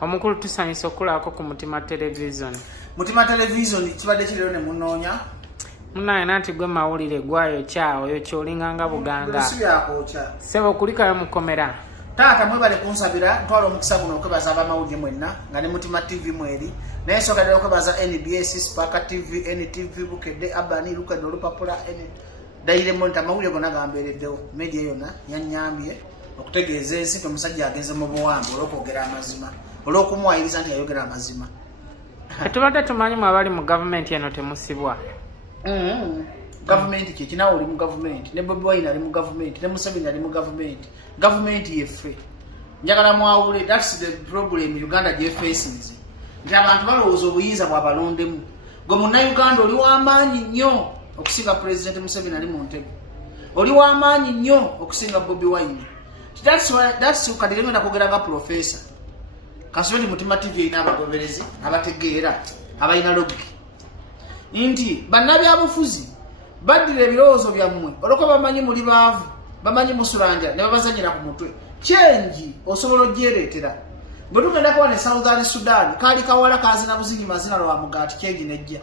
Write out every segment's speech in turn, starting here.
Omukulu tusanyusa okulaako ku Mutima Television. Mutima Television kibadde kiriro ne munoonya. Munaye nti gwe mawulire gwayokya oyo kyolinganga Buganda. Sebo kulikayo mukomera. Taata mwebale kunsabira ntwala omukisa guno okwebaza abamawulire mwenna nga ne Mutima TV mweri. Naye nsooka ddala okwebaza NBS, Spark TV, NTV, Bukedde, Abani, Lukadde, Olupapula, Daily Monitor, amawulire gonna gambeereddewo. Media yonna yannyambye okutegeeza ensi omusajja agenze mu buwambe olw'okwogera amazima. Olw'okumuwayiriza nti yayogera amazima. Tubadde tumanyimu abali mu gavumenti eno temusibwa. Government kye kinawo oli mu government, ne Bobi Wine ali mu government, ne Museveni ali mu government. Government yeffe. Njagala mwawule, that's the problem Uganda gye faces. Nti abantu balowooza obuyinza bw'abalondemu. Gwe munnayuganda oli w'amaanyi nnyo okusinga President Museveni ali mu ntebe. Oli w'amaanyi nnyo okusinga Bobi Wine. That's kadire ngenda kwogera nga professor. Kasubeti Mutima TV ina abagoberezi abategeera abalina logi. Inti bannabyabufuzi baddira ebirowoozo byammwe olwokuba bamanyi muli baavu, bamanyi musulanja ne babazanyira ku mutwe. Change osobola ogyereetera. Bwe tugenda kuba ne Southern Sudan kaali kawala kaazina buzinyi mazina lwa mugaati change nejja.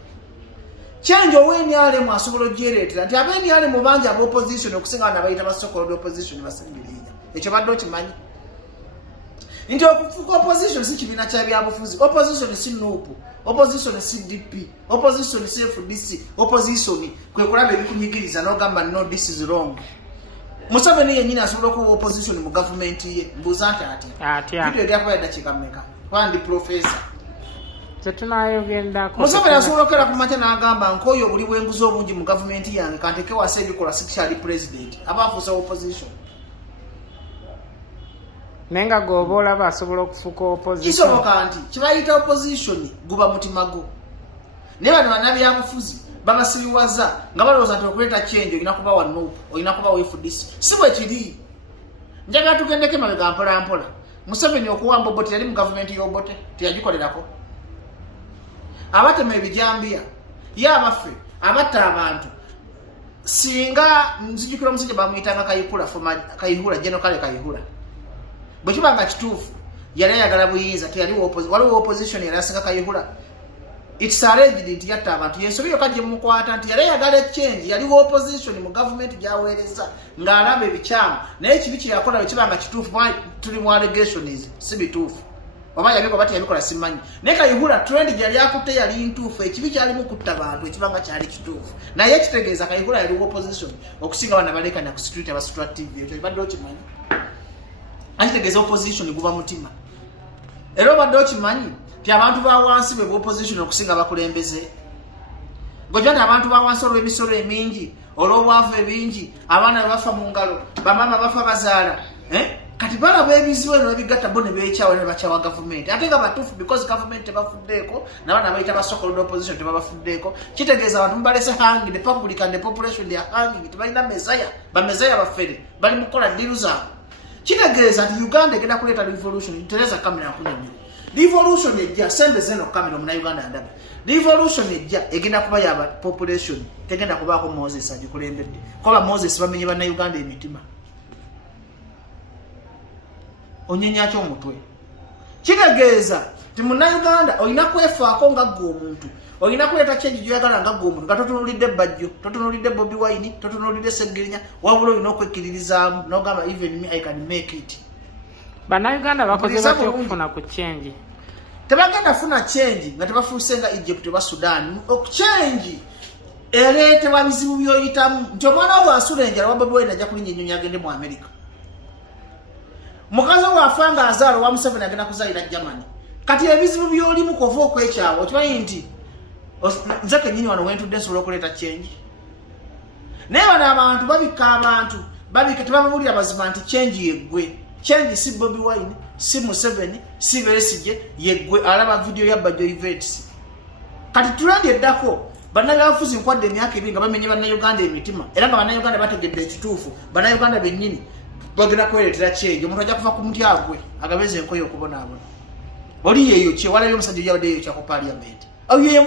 Change ow'enyalemu asobola ogyereetera nti ab'enyalemu bangi aba opposition okusinga bano abayita basokolo opposition basembirinya. Ekyo badde okimanyi. Nti okufuuka opposition si kibiina kya byabufuzi. Opposition si NUP, opposition si DP, opposition si FDC, opposition kwe kulaba ebikunyigiriza n'ogamba no this is wrong. Museveni yennyini asobola okuba opposition mu government ye. Mbuuza nti ati. Video egyakuba yaddakiika mmeka? Kwandi professor. Tetunayogendako. Museveni asobola okera ku makya n'agamba nk'oyo obuli bw'enguzi obungi mu government yange kanteke wase ebikola sikkyali president. Aba afuuse opposition. Nenga gobola basobola okufuuka opposition. Kisoboka nti kibayita opposition guba mutima gwo. Ne bano bannabyabufuzi babasibiwaza nga balowooza nti okuleeta change olina kuba wa NUP, olina kuba wa FDC. Si bwe kiri. Njagala tugendeko emabega mpola mpola. Museveni okuwamba Obote yali mu gavumenti y'Obote teyagikolerako. Abatema ebijambiya ye abaffe abatta abantu singa nzijukira omusajja bamuyitanga Kayihura General Kayihura. Bwe kibanga kituufu yali ayagala buyinza waliwo opposition yali asinga Kayihura. It's alleged nti yatta abantu yensobi yokka gye mukwata nti yali ayagala change yaliwo opposition mu government gyaweereza ng'alaba ebikyamu naye kibi kye yakola bwe kibanga kituufu tuli mu allegations si bituufu oba yabikola bati yabikola simanyi naye Kayihura trend gyali akutte yali ntuufu ekibi kyalimu kutta bantu ekibanga kyali kituufu naye kitegeeza Kayihura yaliwo opposition okusinga bana balekanya ku street abasitula TV ekyo kibadde okimanyi. Antegeeza opposition guba mutima. Era obadde okimanyi ti abantu ba wansi be opposition okusinga bakulembeze. Gojjana abantu ba wansi olw'emisolo emingi, olw'obwavu ebingi, abaana bafa mu ngalo, bamama bafa bazaala. Kati balaba ebizibu eno ebigatta bo ne beekyawa ne bakyawa government. Ate nga batuufu because government tebafuddeeko, n'abaana bayita basokolo opposition tebabafuddeeko. Kitegeeza abantu mubalese hanging, the public and the population they are hanging. Tebalina mezaya, bamezaya baffere, bali mu kukola ddiru zaabwe. Kitegeeza nti Uganda egenda kuleeta revolution. Tereza kamera akunyamira. Revolution ejja sembe zeno kamera muna Uganda ndaga. Revolution ejja egenda kuba ya population. Tegenda kubaako Moses agikulembedde. Kola Moses bamenye bana Uganda emitima. Onyenya kyo omutwe. Kitegeeza nti muna Uganda olina kwefaako nga gwe omuntu. Olina kuleeta change gy'oyagala nga gwe omuntu. Katotunulidde Bajjo, totunulidde Bobi Wine, totunulidde Sseggirinya, wabula olina okwekkiririzaamu n'ogamba even me I can make it. Bannayuganda bakoze batya okufuna ku change? Tebagenda funa change nga tebafuuse nga Egypt oba Sudan. Change ereetebwa bizibu by'oyitamu nti omwana wo asula enjala wa Bobi Wine ajja kulinnya ennyonyi agende mu America. Mukazi we afa nga azaala wa Museveni agenda kuzaalira Germany. Kati ebizibu by'olimu kova okwekyawa okimanyi nti nze kennyini wano wentudde nsobola okuleeta change. Naye bano abantu babikka abantu tebabawulira mazima nti change yeggwe. Change si Bobi Wine, si Museveni, si Besigye, yeggwe alaba video ya Bajjo Events. Kati tulandi eddako bannabyabufuzi nkwadde emyaka ebiri nga bamenye bannayuganda emitima era nga bannayuganda bategedde ekituufu bannayuganda bennyini bagenda kwereetera change. Omuntu ajja kuva ku muti agwe agabeze enkoyo okubonaabona. Oli yeeyo kye walayo omusajja yabadde yeeyo ku parliament.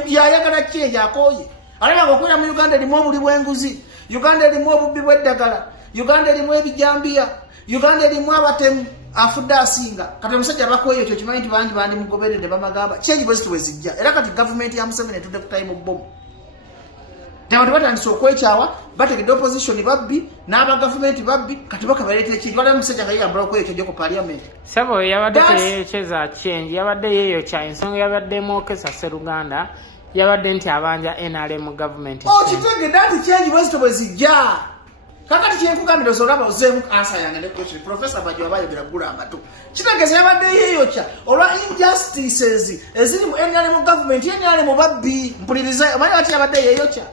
Yayagala change akooye. Alaba nga okwera mu Uganda erimu obuli bw'enguzi, Uganda erimu obubbi bw'eddagala, Uganda erimu ebijambiya, Uganda erimu abatemu. afudde asinga kati omusajja abakoyo ekyo kimanyi nti bangi bandi mugoberere bamagamba change bwe zitwezijja era kati government ya Museveni etudde ku time bomb abantu batandise okwekyawa bategedde opposition babbi n'aba government babbi kati bakabaleta ekintu waliwo omusajja nga yeyambula okweyo ekyo ku parliament sabo yabadde teyekyeza change yabadde yeyo kya ensonga yabadde mwokesa Sseruganda yabadde nti abanja NRM government kitegedde nti change bwe zitwezijja kakati kyenkugambira olaba ozeemu ansa yange ne question Professor Bajwa bayogera gula amatu kitegeze yabadde yeeyokya olwa injustices eziri mu NRM government NRM babbi mpuliriza amanyi ati yabadde yeeyokya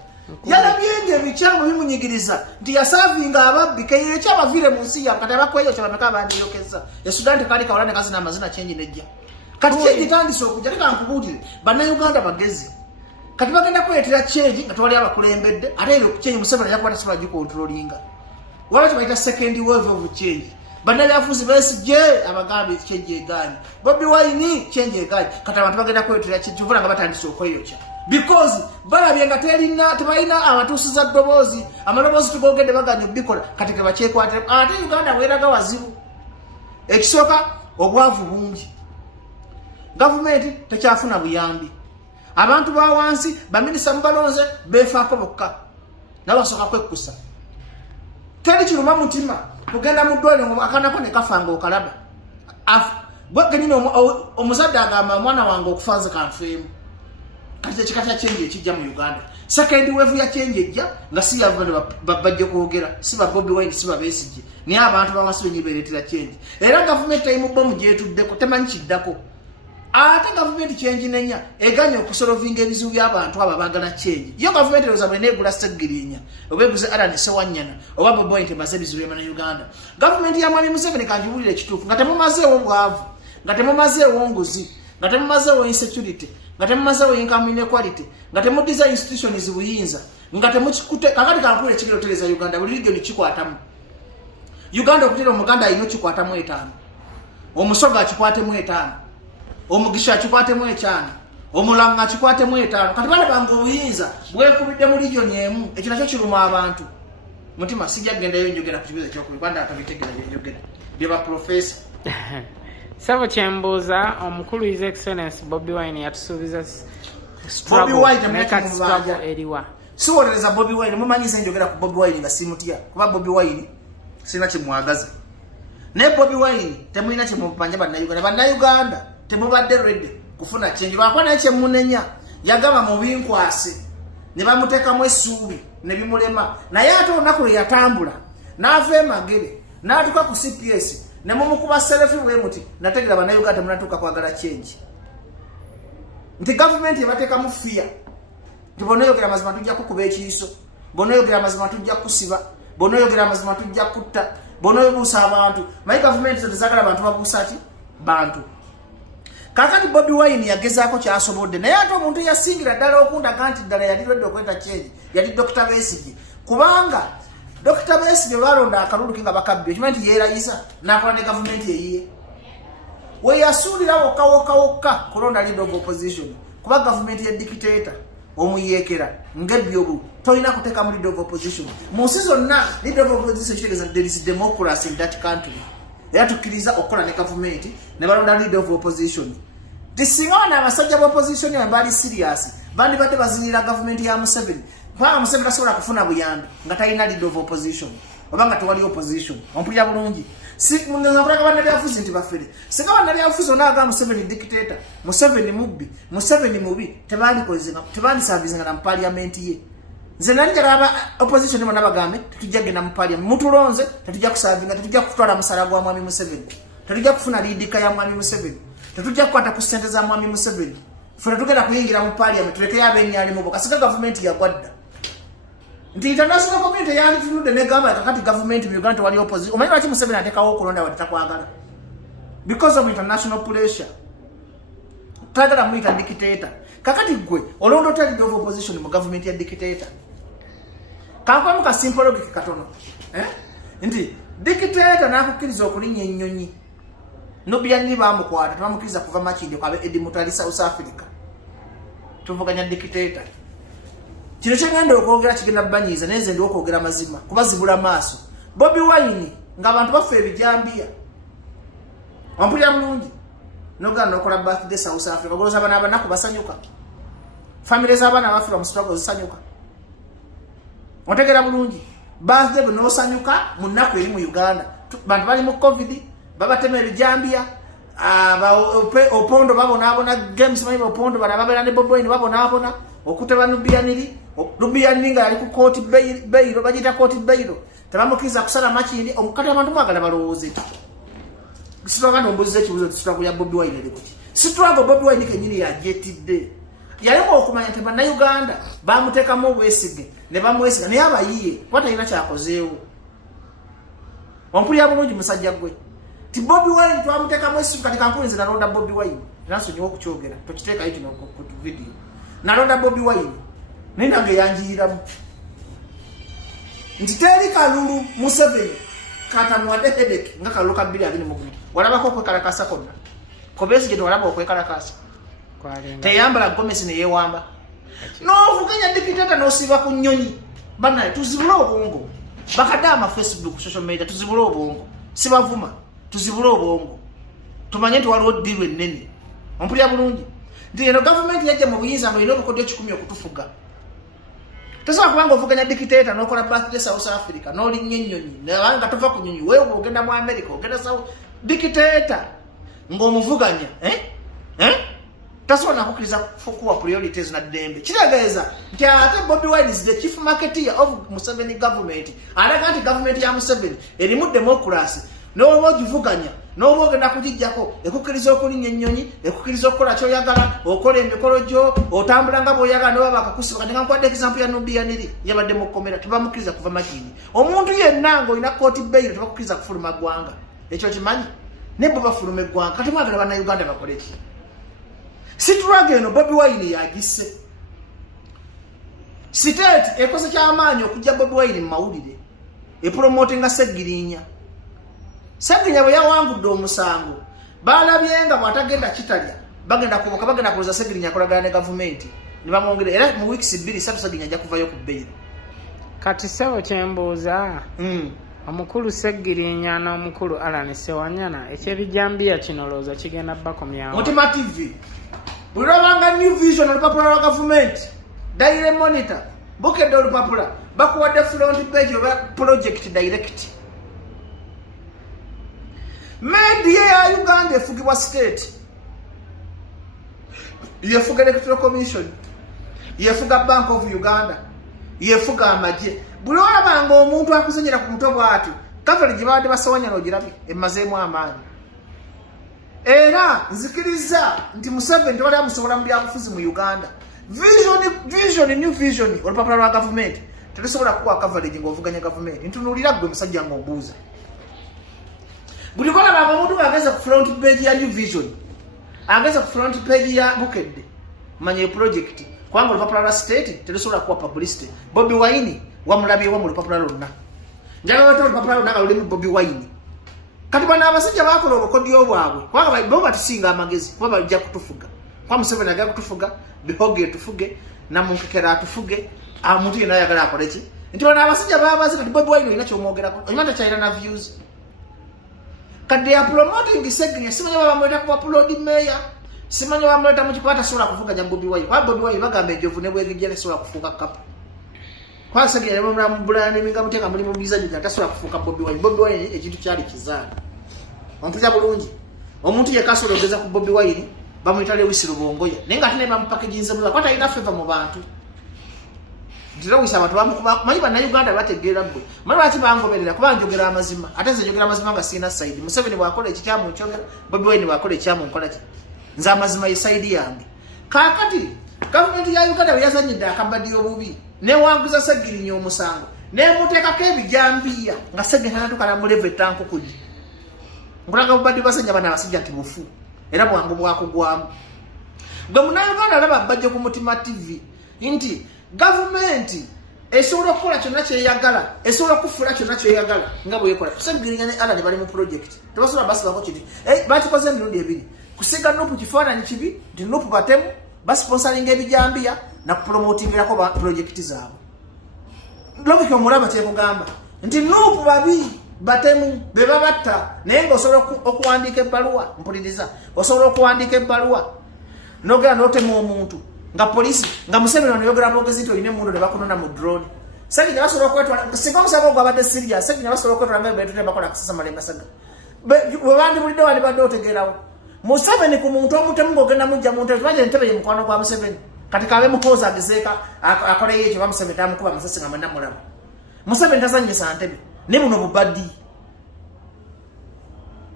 yalabyenge ebikyamu bimunyigiriza nti yasavinga ababbi keyeekya abavire mu nsi yakati abakweyokya bameka bandiyokeza esudan tekali kawulane kazina amazina change nejja kati change tandise okujja leka nkubuulire bannayuganda bagezi kati bagenda kuleetera change nga twali abakulembedde ate ero change Museveni ajja kuba tasobola gikontrolinga wala kibayita second wave of change bannabyafuzi besigye abagambe change egaanyi Bobi Wine change egaanyi kati abantu bagenda kuleetera change uvula nga batandise okweyokya because balabye nga tebalina abatuusiza ddoboozi amaloboozi tugogedde baganya bikola kati ke bakyekwatira ate Uganda bweraga wazibu ekisooka obwavu bungi gavumenti tekyafuna buyambi abantu ba wansi baminisita mubalonze befaako bokka nabasooka kwekkusa teri kiruma mutima kugenda mu ddwaliro ngo akanako ne kafanga okalaba bwegenini omuzadde agamba mwana wange okufanze kanfeemu kati ekika kya change ekijja mu Uganda second wave ya change ejja nga si bajja kwogera si ba Bobi Wine si ba Besigye naye abantu bawansi benyibeeretera change era gavumenti time bomb gyetuddeko temanyi kiddako ate gavumenti change nenya eganya okusolovinga ebizibu by'abantu abo baagala change yo gavumenti eroza bwe neegula Segirinya oba eguze Alan Sewanyana oba Bobi Wine temaze ebizibu by'emana Uganda gavumenti ya Mwami Museveni kanjibulira ekituufu nga temumazeewo bwavu nga temumazeewo nguzi nga temumazeewo insecurity nga temumazeewo income inequality nga temudiza institutions buyinza nga temukikute kakati kankula ekigero tereza Uganda buli region kikwatamu Uganda okutera omuganda alina kikwatamu 5 omusoga akikwatemu 5 omugisha akikwatemu 5 omulanga akikwatemu 5 kati bale bango obuyinza bwekubidde mu region emu ekyo nakyo kiruma abantu mutima sijja gendayo njogera ku kibuzo ky'okubanda akabitegera byenjogera byeba professor Sabo Chembuza omukulu His Excellency Bobi Wine yatusuubiza Bobi Wine struggle eriwa siwoleza Bobi Wine mumanyize njogera ku Bobi Wine nga simutya kuba Bobi Wine sina kimwagaza ne Bobi Wine temulina kimupanja bannayuganda temubadde ready kufuna change bakwana kyemunenya yagamba mu binkwase ne bamuteekamu essuubi ne bimulema naye ate olunaku lwe yatambula n'ava emagere n'atuuka ku CPS ne mumukuba selefi bwe muti nategera bannayuganda temunatuuka kwagala change nti gavumenti ebateeka mu fear nti bonayogera mazima tujja kukuba ekiiso bonayogera mazima tujja kusiba bonayogera mazima tujja kutta bonayobuusa abantu mayi gavumenti tezagala abantu babuusa ki bantu kakati Bobi Wine yagezaako kyasobodde naye ate omuntu yasingira ddala okundaga nti ddala yali lwedde okweta change yali Dr. Besigye kubanga Dr. Besigye balonda akalulu nga bakabbye okimanyi nti yeerayisa n'akola ne gavumenti eyiye we yasuulira wokka kulonda leader of opposition kuba gavumenti ya dictator omuyeekera ng'ebyobu tolina kuteeka mu leader of opposition mu nsi zonna leader of opposition kitegeeza there is democracy in that country era tukkiriza okukola ne gavumenti ne balonda leader of opposition tisinga wana abasajja ba opposition bali serious bandi badde bazinira gavumenti ya Museveni paa Museveni tasobola kufuna buyambi nga talina leader of opposition oba nga tewali opposition ompulira bulungi si munazakulaga bannabyafuzi nti bafere singa bannabyafuzi onaaga Museveni dictator Museveni mubbi Museveni mubi tebandisaavizinga na mu parliament ye nze nali njagala opposition bonna bagambe tetujja genda mu parliament mutulonze tetujja kusaavinga tetujja kutwala musala gwa Mwami Museveni tetujja kufuna liidika ya Mwami Museveni tetujja kukwata ku ssente za Mwami Museveni funa tugenda kuyingira mu parliament tulekeyo abennyalimu bo kasika gavumenti yagwadda nti international community yanditunudde negamba kakati gavumenti mu Uganda wali opposition omanyi lwaki Museveni ateekawo okulonda watakwagala because of international pressure tagala muyita dictator kakati gwe olonda otali leader of opposition mu gavumenti ya dictator kankwamu ka simple logic katono nti dictator nakukkiriza okulinnya ennyonyi nobyanyi bamukwata tebamukkiriza kuva makinde kwabe Eddie Mutali South Africa tuvuganya dictator kino kyengenda okwogera kigenda banyiiza naye nze ndi okwogera mazima kuba zibula maaso Bobi Wine ng'abantu bafa ebijambiya Ompulira mulungi nogana nokola birthday South Africa goloza abana abanaku basanyuka family z'abana abafira mu struggle zisanyuka otegera bulungi birthday no sanyuka mu nnaku eri mu Uganda bantu bali mu covid babatemera jambia opondo babona games manyi opondo barababera ne Bobi Wine babona okuteba nubiyaniri nga ali ku court bail bajita court bail tabamukiza kusala makindi omukati abantu mwagala balowooze Sitwaga nombuze ekibuzo sitwago ya Bobi Wine lekuti. Sitwago Bobi Wine kenyini ya jetide. Yalimo okumanya nti na Uganda bamuteka mu bwesige ne bamwesiga ne yabayiye kwata ina kyakozeewo. Ompulya bulungi musajja gwe. Ti Bobi Wine twamuteka mwesiga katika nkunzi na londa Bobi Wine. Naso nyo okukyogera tokiteeka hiti no ku video. Na londa Bobi Wine. Nina nge yanjira. Ntiteri kalulu Museveni kata mwade headache nga kaluka bili agini mugumu. Walabako kwekarakasa konna. Kobesi gye walaba okwekalakasa. Teyambala Gomez ne yewamba. No vuganya dikitata no siba ku nnyonyi. Bana tuzibula obongo. Bakadama Facebook social media tuzibula obongo. Sibavuma tuzibula obongo. Tumanye nti waliwo dilwe nnene. Ompulya bulungi. Ndi eno government yajja mu buyinza ngo ino obukodyo 10 okutufuga. Tesa kubanga ovuganya dictator nokola birthday South Africa noli nnyonyi nanga tova ku nnyonyi wewe ogenda mu America ogenda South dictator ng'omuvuganya tasona kukiriza kuwa priorities na dembe kitegeeza nti ate Bobi Wine is the chief marketeer of Museveni government alaga nti government ya Museveni erimu democracy n'oba ogivuganya n'oba ogenda kugijjako ekukiriza okulinya ennyonyi ekukiriza okukola ky'oyagala okola emikolo gyo otambula nga bw'oyagala n'oba bakakusiba kati nga nkuwadde example ya Nubiyaniri yabadde mu kkomera tebamukiriza kuva makini omuntu yenna ng'olina kooti bail tebakukiriza kufuluma ggwanga ekyo kimanyi ne bo bafuluma eggwanga kati mwagala bannayuganda bakole ki situlage eno Bobi Wine yagisse state ekoze ky'amaanyi okujja Bobi Wine mu mawulire epromotinga Seggirinya Seggirinya bwe yawangudde omusango balabye nga bw'atagenda kitalya bagenda kuboka bagenda kuloza Seggirinya akolagana ne gavumenti ne bamwongera era mu weeks 2-3 Seggirinya ajja kuvayo ku bail kati sebo kyembuuza omukulu Seggirinya n'omukulu Alan Sewanyana ekyebijambiya kino looza kigenda bakomyawo Mutima TV buli lwabanga New Vision olupapula lwa gavumenti Direct Monitor bukedde olupapula bakuwadde front page oba project direct media ya Uganda efugibwa state yefuga Electoral Commission yefuga Bank of Uganda yefuga amagye buli olabanga omuntu akusenyera ku mutwe bw'atyo coverage baadde basawanyana ogirabye emazeemu amaanyi era nzikiriza nti Museveni tewali amusobola mu byabufuzi mu Uganda New Vision olupapula lwa gavumenti tetusobola kuwa coverage ng'ovuganya gavumenti ntunuulira gwe musajja ng'obuuza buli kolaba omuntu ageza ku front page ya New Vision ageza ku front page ya Bukedde manye project kwanga olupapula lwa state tetusobola kuwa publicity Bobi Wine wamulabyewo mu lupapula lwonna njagala wata olupapula lwonna nga lulimu Bobi Wine kati bana abasajja bakola obukodyo bwabwe kwanga bo batusinga amagezi kuba bajja kutufuga kwa Museveni agenda kutufuga bihoge tufuge na munkekera atufuge amuntu yena yagala akole ki nti bana abasajja babazi kati Bobi Wine ina kyomwogerako onyamata chaira na views kadi ya promoting Seggirinya simanya bamweta ku upload meya simanya bamweta mu kikwata sura kuvuganya Bobi Wine kwa Bobi Wine bagambe ejovu ne bwegijjale sura kufuka kapa kwa Seggirinya bamra mbulane minga muteka muri mu bizaji tatasura kufuka Bobi Wine ekintu kyali kizaana ompulira bulungi omuntu yekasolo ogeza ku Bobi Wine bamwita Lewis Rubongoya nenga ate ne bamupackaging bula kwata ina favor mu bantu ndiro wisa abantu bamukuba manyi bana Uganda bategeera gwe mali bati bangoberera kuba njogera amazima ate ze njogera amazima nga sina side Museveni bwakola ekikyamu nkyogera Bobi Wine bwakola ekikyamu nkola ki nza amazima ye side yange kakati government ya Uganda yazanyidde akabadde obubi ne wanguza Seggirinya omusango ne muteekako ebijambiya nga Seggirinya natukala mu level tanko kudi nkulaga bubadde basajja bana abasajja tibufu era bwangu bwakugwamu gwe Munnayuganda alaba bajja ku Mutima TV nti gavumenti esobola okukola kyonna kyeyagala esobola okufuula kyonna kyeyagala nga bweyekola Seggirinya ne Alan bali mu project tebasobola basibako kiti bakikoze emirundi ebiri kusiga Nuupu kifaananyi kibi nti Nuupu batemu basponsoringa ebijambiya na kupromotingirako project zaabwe logika omulaba kyekugamba nti Nuupu babi batemu beba batta naye ng'osobola okuwandiika ebbaluwa mpuliriza osobola okuwandiika ebbaluwa nogera n'otema omuntu nga polisi nga Museveni onayogera bwogezi nti olina emmundu ne bakunona mu drone Sseginya basobola okwetwala singa omusaba ogwo abadde Syria Sseginya basobola okwetwala nga beetu ne bakola kusasa malemba saga bwe bandibulidde wandibadde otegeerawo Museveni ku muntu omutemu ng'ogenda mujja mu ntebe tubanje entebe ye mukwano gwa Museveni kati kabe mukozi agezeeka akoleyo ekyo ba Museveni tamukuba amasasi nga mwenna mulaba Museveni tazannyisa ntebe ne buno bubaddi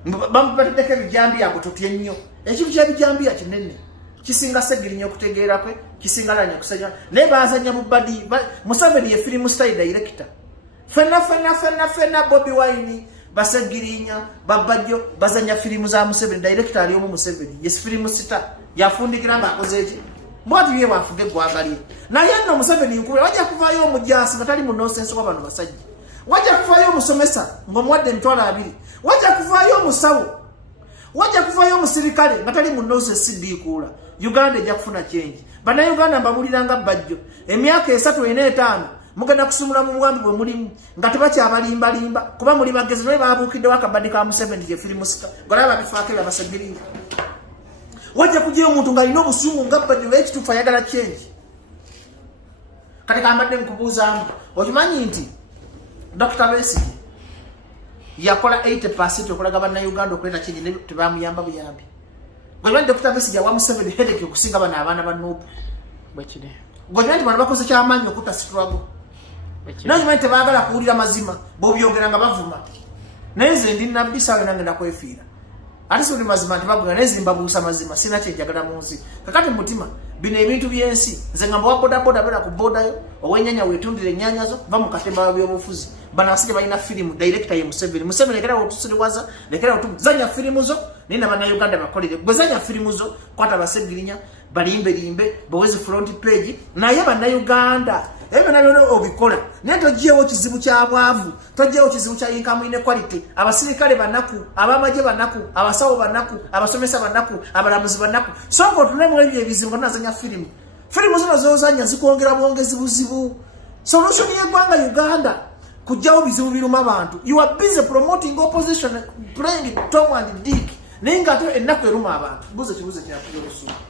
bamubateddeko ebijambiya ago tutye nnyo ekintu ky'ebijambiya kinene kisinga Ssegirinnya okutegeera kwe kisinga Lanya kusanya naye bazanya bubaddi Museveni ye film style director fenna Bobi Wine Bassegirinnya babajjo bazanya firimu za Museveni director ali omu Museveni yes film sita yafundikira nga akoze eki mwatu ye wafuge gwagali naye nno Museveni nkubira wajja kuvaayo omujasi nga tali mu nonsense kwa bano basajja wajja kuvaayo omusomesa ng'omuwadde emitwalo 2 wajja kuvaayo omusawo wajja kuvaayo omusirikale nga tali mu nonsense sidiikuula Uganda ejja kufuna change bannayuganda mbabuliranga bajjo emyaka 3-4 mugenda kusumula mu buwambi bwe mulimu nga tebakyabalimbalimba kuba muli bagezi naye baabuukiddewo akabadde ka Museveni gye firimu sika golaba bifaako byabasegiringa wajja kujjayo omuntu ng'alina obusungu nga bajjo ng'ekituufu ayagala change kati kambadde nkubuuzaamu okimanyi nti Dr. Besigye yakola 80% okulaga bannayuganda okuleta change ne tebamuyamba buyambi Gwe Dr. Besigye wa Museveni headache okusinga bano abaana ba Nuupu bwekiri gwe bano bakoze kyamaanyi okutta struggle naye mwe tebaagala kuwulira mazima bw'obyogera nga bavuma naye nze ndi nabbi saawe nange nakwefiira ate si buli mazima nti bagula naye zimbabuusa mazima sina kyenjagala mu nsi kakati mutima bino ebintu by'ensi nze nga mbawa bodaboda beera ku bodayo ow'ennyanya weetundira ennyaanya zo va mu katemba by'obufuzi bano abasajja balina firimu director ye Museveni lekera otusiriwaza lekera otuzanya firimu zo naye n'abannayuganda bakolere gwe zanya firimu zo kwata Bassegirinnya balimbe bowezi front page naye bannayuganda ebyo nabyo obikola naye toggyewo kizibu kya bwavu toggyewo kizibu kya income inequality abasirikale banaku abamagye banaku abasawo banaku abasomesa banaku abalamuzi banaku songa otunemu ebyo ebizibu nga tunazanya firimu zino zozanya zikwongera bwongezi buzibu solution y'eggwanga Uganda kujjawo bizibu biruma abantu you are busy promoting opposition playing Tom and Dick naye ng'ate ennaku eruma abantu buze kibuze kyakuja obusuulu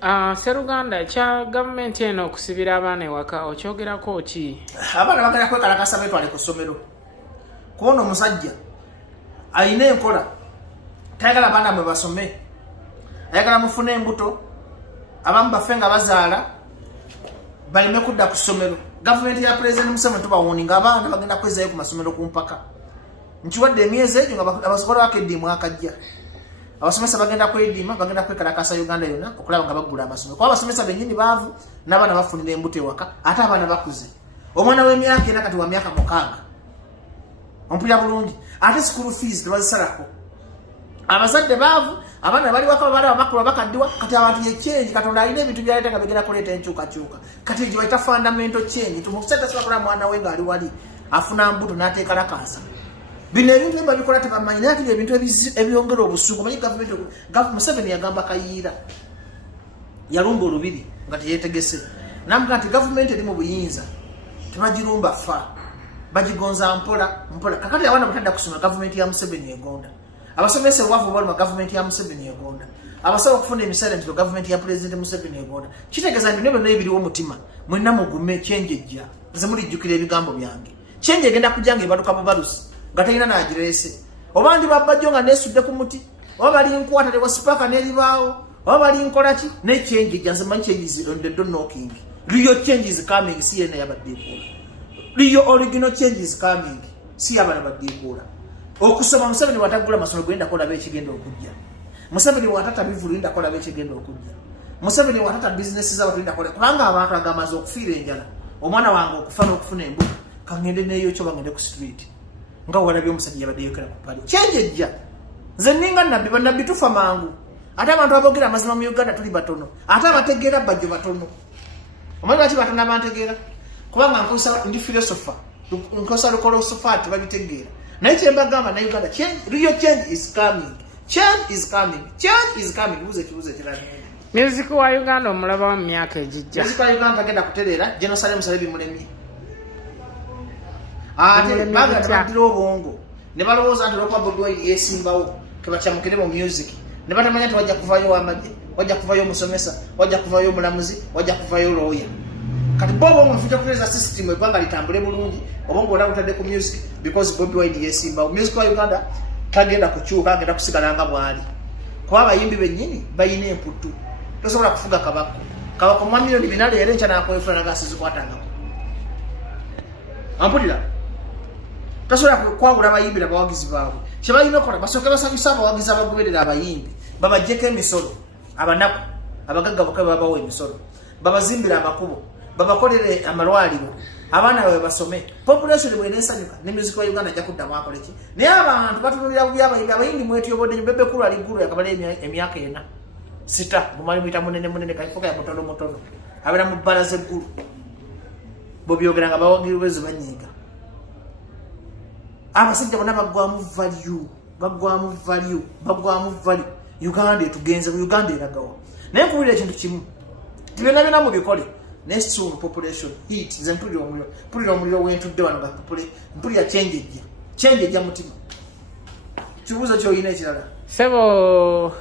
Sseruganda kya gavumenti eno okusibira abaana ewaka okyogerako ki? Abaana bagenda kwekalakasa betwale ku ssomero kubona omusajja alina enkola tayagala abaana bwe basome ayagala mufune embuto abamu baffe nga bazaala baleme kudda ku ssomero gavumenti ya President Museveni tubawuninga abaana bagenda kwezayo ku masomero ku mpaka nkiwadde emyezi egyo nga abasobola bakeddiimu akajja abasomesa bagenda kwediima bagenda kwekalakasa Uganda yonna okulaba nga bagula amasomero kuba abasomesa bennyini baavu n'abaana bafunira embuto ewaka ate abaana bakuze omwana w'emyaka ena kati wa myaka 6 ompulira bulungi ate school fees tebazisalako abazadde baavu abaana bali waka balaba bakula bakaddiwa kati abantu yechange Katonda alina ebintu byaleeta nga bigenda kuleeta enkyukakyuka kati gye bayita fundamental change tumusajja sibakola mwana we ng'ali wali afuna mbuto n'ateekalakasa bino ebintu bye babikola tebamanyi naye kiri ebintu ebyongera obusungu manyi gavumenti Museveni yagamba kayiira yalumba olubiri nga teyeetegese namuga nti gavumenti eri mu buyinza tebagirumba fa bagigonza mpola kakati abaana batadda kusoma gavumenti ya Museveni egonda abasomesa obwavu baluma gavumenti ya Museveni egonda abasawo okufuna emisaala emito gavumenti ya President Museveni egonda kitegeeza nti byonna ebiriwo omutima mwenna mugume change ejja nze mulijjukira ebigambo byange change egenda kujja nga ebaluka mu balusi nga talina n'agirese oba ndi babajjo nga neesudde ku muti oba bali nkwata tewa sipaka n'eribaawo oba bali nkola ki ne change ejja nze manyi changes on the door knocking real changes coming si yena yabadde ekola real original changes coming si yabana badde ekola okusoma Museveni watagula masomero gwenda kola bekigenda okujja Museveni watata bivulinda kola bekigenda okujja Museveni watata business zabo tulinda kola kubanga abantu agamaze okufiira enjala omwana wange okufana okufuna embuto kangende neyo kyo bangende ku street nga walabye omusajja yabadde yokera ku pali change ejja nze ninga nabbi tufa mangu ate abantu abogera amazima mu Uganda tuli batono ate abategeera bajjo batono omanyi lwaki batono abantegeera kubanga nkosa ndi philosopher nkosa philosopher tebabitegeera naye kyembagamba na Uganda real change is coming buze kirani music wa Uganda omulaba mu myaka ejijja music wa Uganda agenda kutereera Jerusalem Musabe Mulemi ate baganda badira obwongo ne balowooza nti olwokuba Bobi Wine yeesimbawo kebakyamukire mu music ne batamanya nti wajja kuvayo wamagye wajja kuvayo omusomesa wajja kuvayo omulamuzi wajja kuvayo lawyer kati bobo mufuje kuteeza system eggwanga litambule bulungi obongo olaba utadde ku music because Bobi Wine yeesimbawo music wa Uganda tagenda kukyuka agenda kusigala nga bwali kuba abayimbi bennyini bayina emputu tosobola kufuga kabako mwamiliyoni 4 era enkya nakoefuna nagasizikwatangako ampulira tosobola kwawula abayimbi n'abawagizi baabwe kyebalina okukola basooke basanyusa abawagizi abagoberera abayimbi babaggyeko emisolo abanaku abagagga bokka babawa emisolo babazimbire amakubo babakolere amalwaliro abaana bawe basome population bwenesanyuka ne music wa Uganda ajja kuddamu akoleki naye abantu batunulira bubi abayimbi mwetiyobodde bebe kulu ali ggulu yakabala emyaka 4 6 mumali mwita munene kaifoka ya mutono abera mu bbalaza eggulu bobyogera nga bawagirwezi banyiga abasajja bonna bagwamu value Uganda etugenze Uganda eragawa naye nkuwulira ekintu kimu tibyonna mu bikole next soon population heat nze mpulira omuliro wentudde wano mpulira change ejja mutima kibuuzo kyoyina ekirala sebo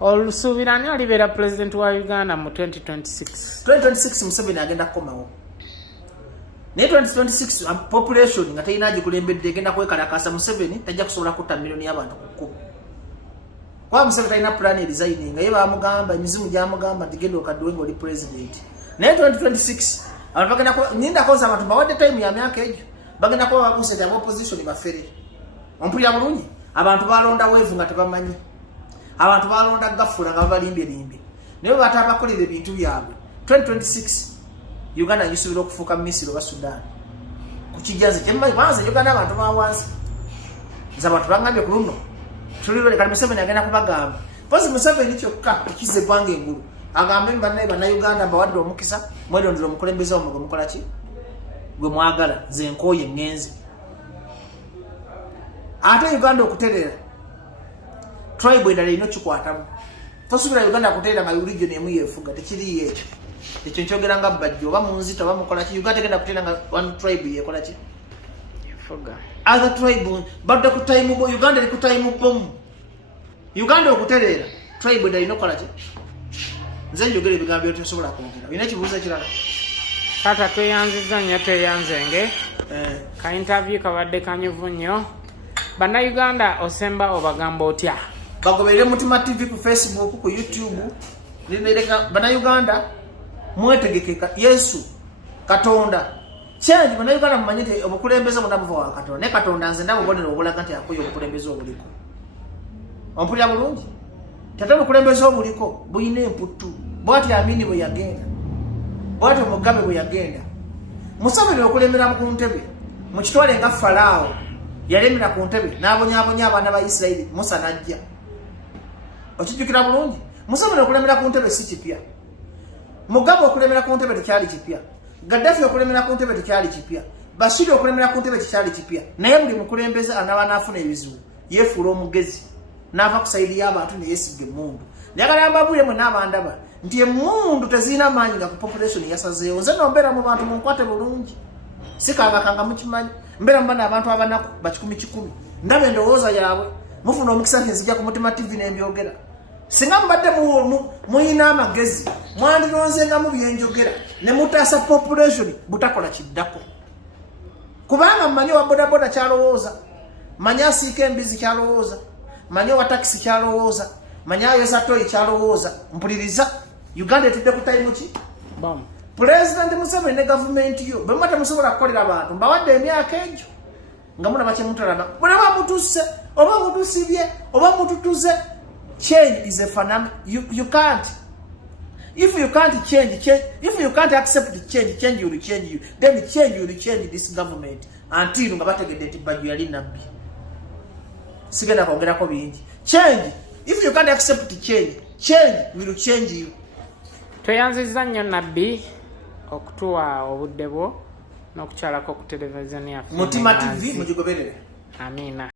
olusuubira ani alibeera president wa Uganda mu 2026 Museveni agenda kukomawo naye 2026 population nga teyina agikulembedde egenda kwekalakasa Museveni tajja kusobola kutta miliyoni y'abantu ku kwa Museveni talina plan designing nga ye bamugamba emizimu gyamugamba nti genda okadduwe ng'oli president naye 2026 abantu bagenda nyinda koza abantu bawadde time ya myaka egyo bagenda kuba babuuse nti opposition bafere ompulira bulungi abantu balonda weevu nga tebamanyi abantu balonda gafula nga babalimbye naye batabakolera ebintu byabwe 2026 Uganda yisuubira okufuuka Misiri oba Sudan kukijaze kyemmanyi kwanza Uganda abantu bawansi nze abantu bangambye ku luno tulibere kali Museveni agenda kubagamba pozi Museveni kyokka ekize gwanga engulu agambe banna Uganda mbawadde omukisa mwedondera omukulembeze omwe gwe mukola ki gwe mwagala nze nkooye ngenze ate Uganda okuterera tribe endala erina kikwatamu tosuubira Uganda kuterera nga religion emu yeefuga tekiriyo ekyo nkyogera nga bajjo oba munzita oba mukola ki Uganda tegenda kuterera nga one tribe yeekola ki yeefuga other tribe badde ku time bo Uganda eri ku time bomu Uganda okuterera tribe endala erina okukola ki nze njogera ebigambo byo tosobola kwogera olina ekibuuzo ekirala kata tweyanziza nnyo tweyanzenge ka interview kabadde kanyuvu nnyo bannayuganda osemba obagamba otya bagoberere Mutima TV ku Facebook ku YouTube limereka bannayuganda mwetegekeka Yesu Katonda change bannayuganda mumanyite obukulembeze bonna buva wa Katonda ne Katonda nze ndabo bonna obulaga nti akoyo obukulembeze obuliko ompulira bulungi tata obukulembeze obuliko buyina emputu bwati Amini bwe yagenda bwati Mugabe bwe yagenda Museveni okulembera ku ntebe mu kitwale nga Farao yalemera ku ntebe n'abonyabonya abaana ba Isirairi Musa najja okijjukira bulungi Museveni okulembera ku ntebe si kipya Mugabe okulembera ku ntebe tekyali kipya Gaddafi okulembera ku ntebe tekyali kipya Bashir okulembera ku ntebe tekyali kipya naye buli mukulembeze anaba n'afuna ebizibu yeefuula omugezi n'ava ku sayidi y'abantu ne yeesiga emmundu njagala mbabwire mwe n'abandaba nti emmundu tezirina maanyi nga ku population yasazeewo nze nombeera mu bantu munkwate bulungi sikangakanga mukimanyi mbeera mubana abantu abanaku ba100 ndaba endowooza yaabwe mufuna omukisa nti nzija ku Mutima TV n'embyogera singa mubadde muyina amagezi mwandironzengamu byenjogera ne mutaasa population butakola kiddako kubanga mmanyi wa bodaboda kyalowooza manyi asiika embizi kyalowooza manyi wa taxi kyalowooza manyi ayeza toyi kyalowooza mpuliriza Uganda etudde ku time ki President Museveni ne government yo bwe mwate musobola kukolera abantu mbawadde emyaka egyo nga muna bache mutalana bwe bamutuse oba mutusibye oba mututuze change is a phenomenon you can't if you can't change if you can't accept change will change you then change will change this government until nga bategedde nti bajju yali nabbi sigenda kwongerako bingi change if you can't accept change will change you tweyanziza nnyo nabbi okutuwa obudde bwo n'okukyalako ku televizoni yaffe Mutima TV mugigoberere amina